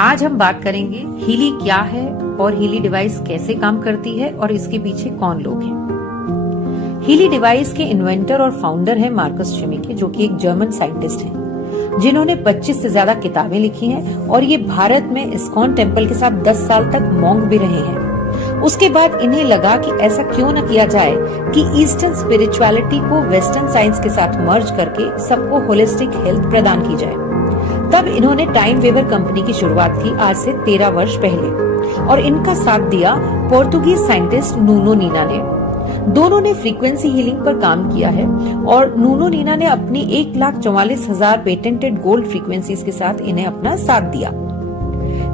आज हम बात करेंगे हीली क्या है और हीली डिवाइस कैसे काम करती है और इसके पीछे कौन लोग हैं। हीली डिवाइस के इन्वेंटर और फाउंडर है मार्कस शिमिके, जो कि एक जर्मन साइंटिस्ट हैं, जिन्होंने 25 से ज्यादा किताबें लिखी हैं और ये भारत में इस्कॉन टेम्पल के साथ 10 साल तक मॉन्क भी रहे हैं। उसके बाद इन्हें लगा कि ऐसा क्यों न किया जाए कि ईस्टर्न स्पिरिचुअलिटी को वेस्टर्न साइंस के साथ मर्ज करके सबको होलिस्टिक हेल्थ प्रदान की जाए। तब इन्होंने टाइम वेवर कंपनी की शुरुआत की आज से 13 वर्ष पहले, और इनका साथ दिया पोर्तुगीज साइंटिस्ट नूनो नीना ने। दोनों ने फ्रीक्वेंसी हीलिंग पर काम किया है और नूनो नीना ने अपनी 1,44,000 पेटेंटेड गोल्ड फ्रीक्वेंसीज के साथ इन्हें अपना साथ दिया।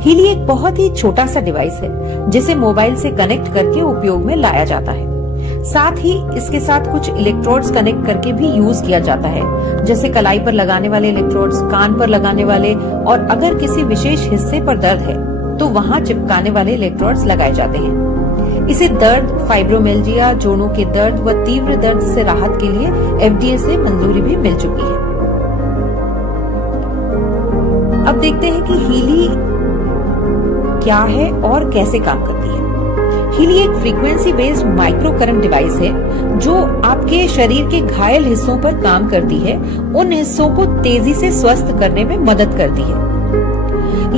हीली एक बहुत ही छोटा सा डिवाइस है जिसे मोबाइल से कनेक्ट करके उपयोग में लाया जाता है। साथ ही इसके साथ कुछ इलेक्ट्रोड्स कनेक्ट करके भी यूज किया जाता है, जैसे कलाई पर लगाने वाले इलेक्ट्रोड्स, कान पर लगाने वाले, और अगर किसी विशेष हिस्से पर दर्द है तो वहां चिपकाने वाले इलेक्ट्रोड्स लगाए जाते हैं। इसे दर्द, फाइब्रोमिल्जिया, जोड़ों के दर्द व तीव्र दर्द से राहत के लिए FDA से मंजूरी भी मिल चुकी है। अब देखते हैं कि हीली क्या है और कैसे काम करती है। हीली एक frequency based micro current device है जो आपके शरीर के घायल हिस्सों पर काम करती है, उन हिस्सों को तेजी से स्वस्थ करने में मदद करती है।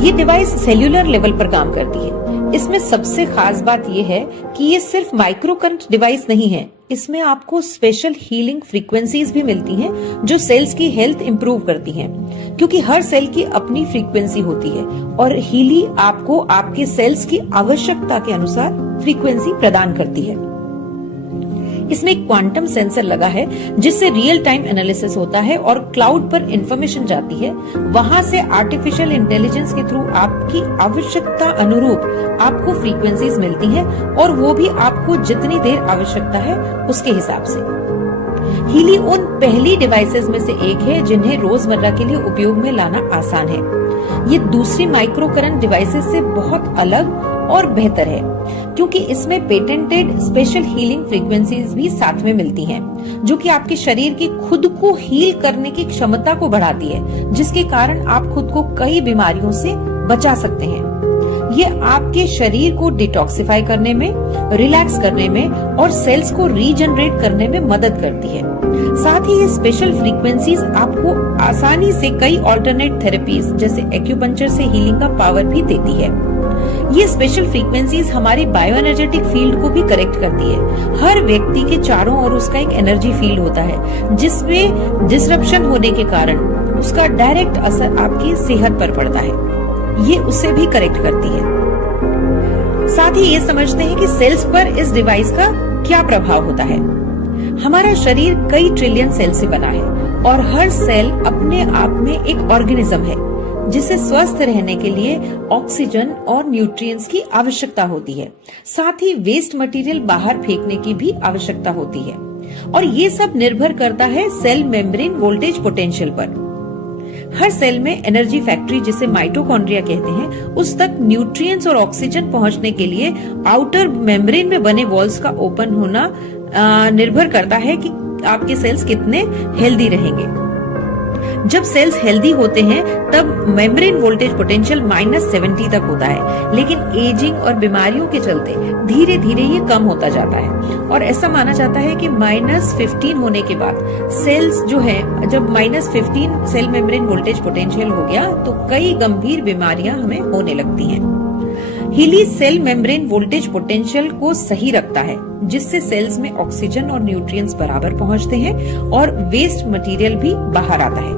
ये डिवाइस सेल्यूलर लेवल पर काम करती है। इसमें सबसे खास बात यह है कि ये सिर्फ माइक्रो करंट डिवाइस नहीं है, इसमें आपको स्पेशल हीलिंग फ्रीक्वेंसीज भी मिलती हैं जो सेल्स की हेल्थ इंप्रूव करती हैं, क्योंकि हर सेल की अपनी फ्रीक्वेंसी होती है और हीली आपको आपके सेल्स की आवश्यकता के अनुसार फ्रीक्वेंसी प्रदान करती है। इसमें एक क्वांटम सेंसर लगा है जिससे रियल टाइम एनालिसिस होता है और क्लाउड पर इंफॉर्मेशन जाती है। वहां से आर्टिफिशियल इंटेलिजेंस के थ्रू आपकी आवश्यकता अनुरूप आपको फ्रीक्वेंसीज मिलती हैं और वो भी आपको जितनी देर आवश्यकता है उसके हिसाब से। हीली उन पहली डिवाइसेस में से एक है जिन्हें रोजमर्रा के लिए उपयोग में लाना आसान है। ये दूसरी माइक्रो करंट डिवाइसेस से बहुत अलग और बेहतर है क्योंकि इसमें पेटेंटेड स्पेशल हीलिंग फ्रीक्वेंसीज भी साथ में मिलती हैं, जो कि आपके शरीर की खुद को हील करने की क्षमता को बढ़ाती है, जिसके कारण आप खुद को कई बीमारियों से बचा सकते हैं। ये आपके शरीर को डिटॉक्सिफाई करने में, रिलैक्स करने में और सेल्स को रीजनरेट करने में मदद करती है। साथ ही ये स्पेशल फ्रीक्वेंसीज आपको आसानी से कई ऑल्टरनेट थेरेपीज जैसे एक्यूपंक्चर से हीलिंग का पावर भी देती है। ये स्पेशल फ्रीक्वेंसीज हमारी बायो एनर्जेटिक फील्ड को भी करेक्ट करती है। हर व्यक्ति के चारों ओर उसका एक एनर्जी फील्ड होता है जिसमें डिसरप्शन होने के कारण उसका डायरेक्ट असर आपकी सेहत पर पड़ता है, ये उसे भी करेक्ट करती है। साथ ही ये समझते हैं कि सेल्स पर इस डिवाइस का क्या प्रभाव होता है। हमारा शरीर कई ट्रिलियन सेल से बना है और हर सेल अपने आप में एक ऑर्गेनिज्म है जिसे स्वस्थ रहने के लिए ऑक्सीजन और न्यूट्रिएंट्स की आवश्यकता होती है। साथ ही वेस्ट मटेरियल बाहर फेंकने की भी आवश्यकता होती है और ये सब निर्भर करता है सेल मेम्ब्रेन वोल्टेज पोटेंशियल पर। हर सेल में एनर्जी फैक्ट्री, जिसे माइटोकॉन्ड्रिया कहते हैं, उस तक न्यूट्रिएंट्स और ऑक्सीजन पहुंचने के लिए आउटर मेम्ब्रेन में बने वॉल्स का ओपन होना निर्भर करता है कि आपके सेल्स कितने हेल्दी रहेंगे। जब सेल्स हेल्दी होते हैं तब मेम्ब्रेन वोल्टेज पोटेंशियल -70 तक होता है, लेकिन एजिंग और बीमारियों के चलते धीरे धीरे ये कम होता जाता है और ऐसा माना जाता है कि -15 होने के बाद सेल्स जो है, जब -15 सेल मेम्ब्रेन वोल्टेज पोटेंशियल हो गया तो कई गंभीर बीमारियां हमें होने लगती हैं। हीली सेल मेम्ब्रेन वोल्टेज पोटेंशियल को सही रखता है, जिससे सेल्स में ऑक्सीजन और न्यूट्रिएंट्स बराबर पहुंचते हैं और वेस्ट मटेरियल भी बाहर आता है।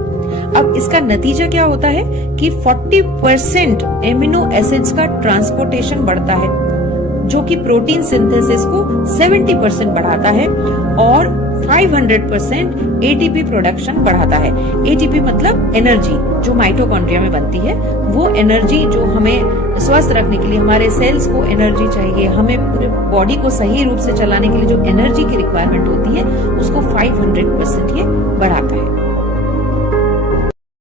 अब इसका नतीजा क्या होता है कि 40% एमिनो एसिड्स का ट्रांसपोर्टेशन बढ़ता है, जो कि प्रोटीन सिंथेसिस को 70% बढ़ाता है और 500% ATP प्रोडक्शन बढ़ाता है। ATP मतलब एनर्जी, जो माइटोकॉन्ड्रिया में बनती है। वो एनर्जी जो हमें स्वस्थ रखने के लिए, हमारे सेल्स को एनर्जी चाहिए, हमें पूरे बॉडी को सही रूप से चलाने के लिए जो एनर्जी की रिक्वायरमेंट होती है, उसको 500% ये बढ़ाता है।